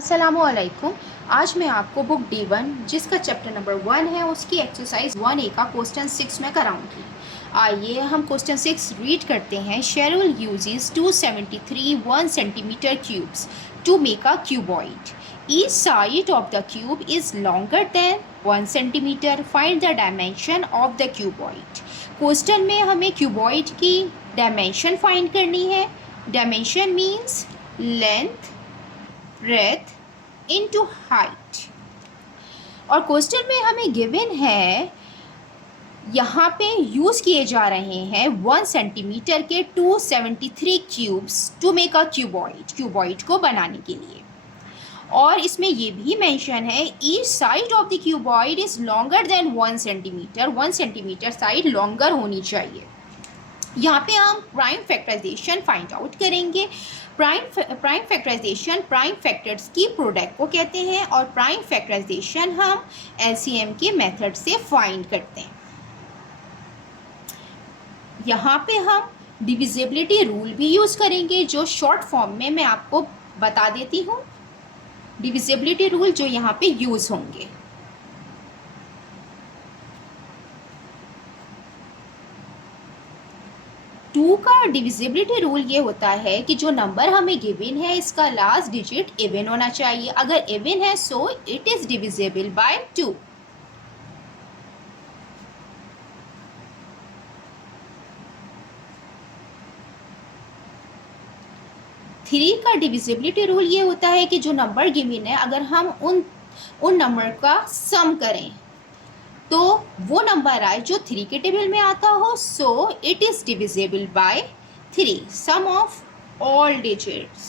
अस्सलामुअलैकुम। आज मैं आपको बुक D1 जिसका चैप्टर नंबर 1 है उसकी एक्सरसाइज 1A का क्वेश्चन 6 में कराऊंगी। आइए हम क्वेश्चन 6 रीड करते हैं। शेरुल uses 273 1 centimetre cubes to make a cuboid. Each side of the cube is longer than 1 centimetre. Find the dimension of the cuboid. Question में हमें क्यूबॉइड की डायमेंशन फाइंड करनी है। Dimension means length, breadth into height. और question में हमें given है, यहाँ पे यूज़ किए जा रहे हैं 1 सेंटीमीटर के 273 cubes to make a cuboid को बनाने के लिए। और इसमें ये भी मेंशन है each side of the cuboid is longer than 1 centimetre. 1 centimetre side longer होनी चाहिए। यहाँ पे हम प्राइम फैक्टराइजेशन फाइंड आउट करेंगे। प्राइम फैक्टराइजेशन प्राइम फैक्टर्स की प्रोडक्ट को कहते हैं और प्राइम फैक्टराइजेशन हम एलसीएम के मेथड से फाइंड करते हैं। यहाँ पे हम डिविजिबिलिटी रूल भी यूज़ करेंगे, जो शॉर्ट फॉर्म में मैं आपको बता देती हूँ। डिविजिबिलिटी रूल जो यहाँ पे यूज़ होंगे, टू का डिविजिबिलिटी रूल ये होता है कि जो नंबर हमें गिवन है इसका लास्ट डिजिट इवन होना चाहिए। अगर इवन है सो it is divisible bye 2। Three का डिविजिबिलिटी रूल ये होता है कि जो नंबर गिवन है अगर हम उन नंबर का सम करें तो वो नंबर आए जो 3 के टेबल में आता हो, so it is divisible by 3, sum of all digits.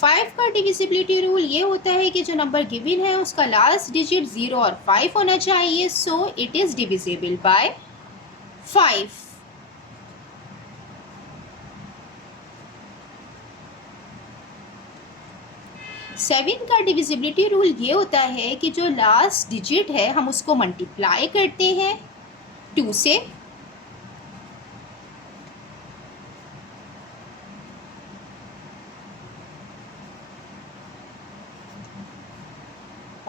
5 का डिविजिबिलिटी रूल ये होता है कि जो नंबर गिवन है उसका लास्ट डिजिट 0 और 5 होना चाहिए, सो इट इज डिविजिबल बाय 5। 7 का डिविजिबिलिटी रूल ये होता है कि जो लास्ट डिजिट है हम उसको मल्टीप्लाई करते हैं 2 से।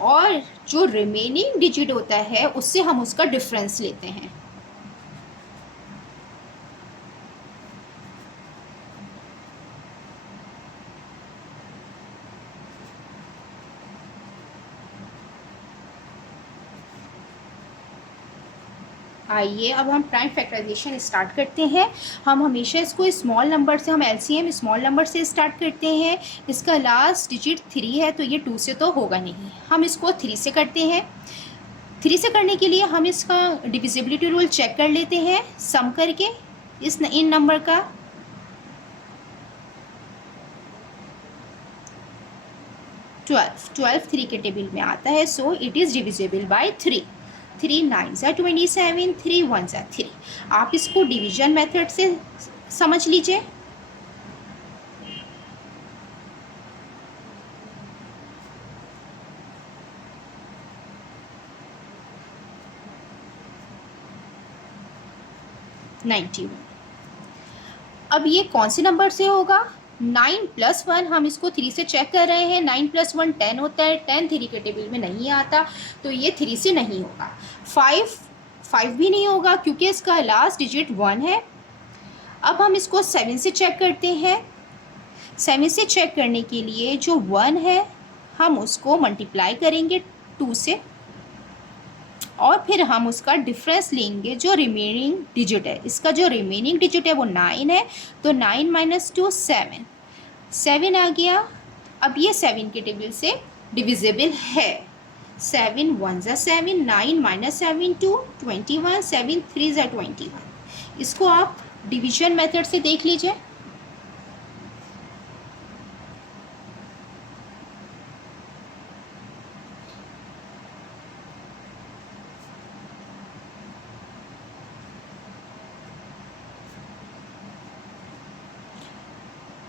और जो रिमेनिंग डिजिट होता है उससे हम उसका डिफरेंस लेते हैं। आइए अब हम प्राइम फैक्टराइजेशन स्टार्ट करते हैं। हम हमेशा इसको स्मॉल नंबर से, हम एलसीएम स्मॉल नंबर से स्टार्ट करते हैं। इसका लास्ट डिजिट 3 है तो ये 2 से तो होगा नहीं, हम इसको 3 से करते हैं। 3 से करने के लिए हम इसका डिविजिबिलिटी रूल चेक कर लेते हैं सम करके इन नंबर का। ट्वेल्व 3 के टेबल में आता है, so it is divisible by 3। 3 9 27, 3 1 3। आप इसको डिवीजन मेथड से समझ लीजिए। अब ये कौन से नंबर से होगा? 9 + 1, हम इसको 3 से चेक कर रहे हैं। 9 + 1 10 होता है, 10 3 के टेबल में नहीं आता तो ये 3 से नहीं होगा। 5 भी नहीं होगा क्योंकि इसका लास्ट डिजिट 1 है। अब हम इसको 7 से चेक करते हैं। 7 से चेक करने के लिए जो 1 है हम उसको मल्टीप्लाई करेंगे 2 से और फिर हम उसका डिफरेंस लेंगे जो रिमेनिंग डिजिट है। इसका जो रिमेनिंग डिजिट है वो 9 है, तो 9 - 2 7, 7 आ गया। अब ये 7 के टेबल से डिविजिबल है। 7 1 7, 9 - 7 2, 21, 7 3 21। इसको आप डिवीजन मेथड से देख लीजिए।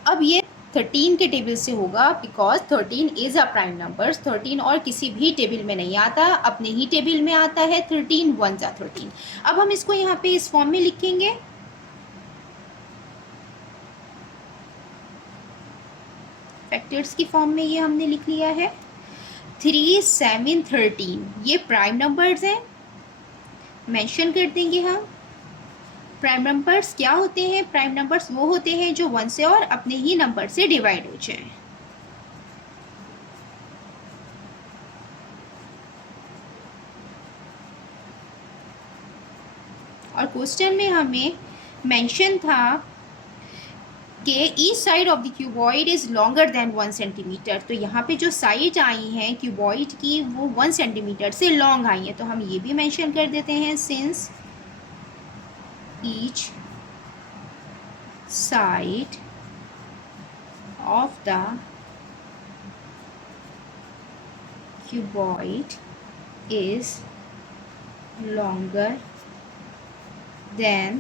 अब ये 13 के टेबल से होगा because 13 is a prime number. 13 और किसी भी टेबल में नहीं आता, अपने ही टेबल में आता है। 13 1 13। अब हम इसको यहाँ पे इस फॉर्म में लिखेंगे। फैक्टर्स की फॉर्म में ये हमने लिख लिया है। 3, 7, 13 ये प्राइम नंबर्स हैं, मेंशन कर देंगे हम। प्राइम नंबर्स क्या होते हैं? प्राइम नंबर्स वो होते हैं जो 1 से और अपने ही नंबर से डिवाइड हो जाएं। और क्वेश्चन में हमें मेंशन था कि each side of the cuboid is longer than 1 centimetre. तो यहाँ पे जो साइड आई हैं क्यूबॉइड की वो 1 सेंटीमीटर से लॉन्ग आई हैं, तो हम ये भी मेंशन कर देते हैं, since each side of the cuboid is longer than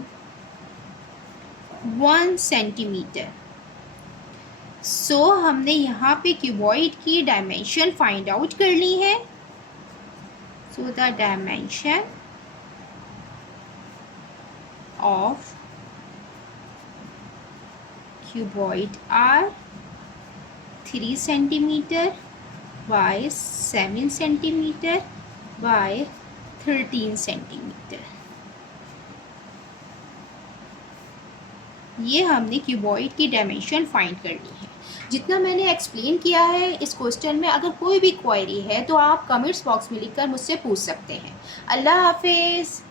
1 centimetre. So हमने यहाँ पे क्यूबॉइड की डायमेंशन फाइंड आउट कर ली है। So the dimension of cuboid are 3 centimetre by 7 centimetre by 13 centimetre. ये हमने क्यूबॉइड की डायमेंशन फाइंड कर ली है। जितना मैंने एक्सप्लेन किया है इस क्वेश्चन में, अगर कोई भी क्वेरी है तो आप कमेंट्स बॉक्स में लिखकर मुझसे पूछ सकते हैं। अल्लाह हाफिज़।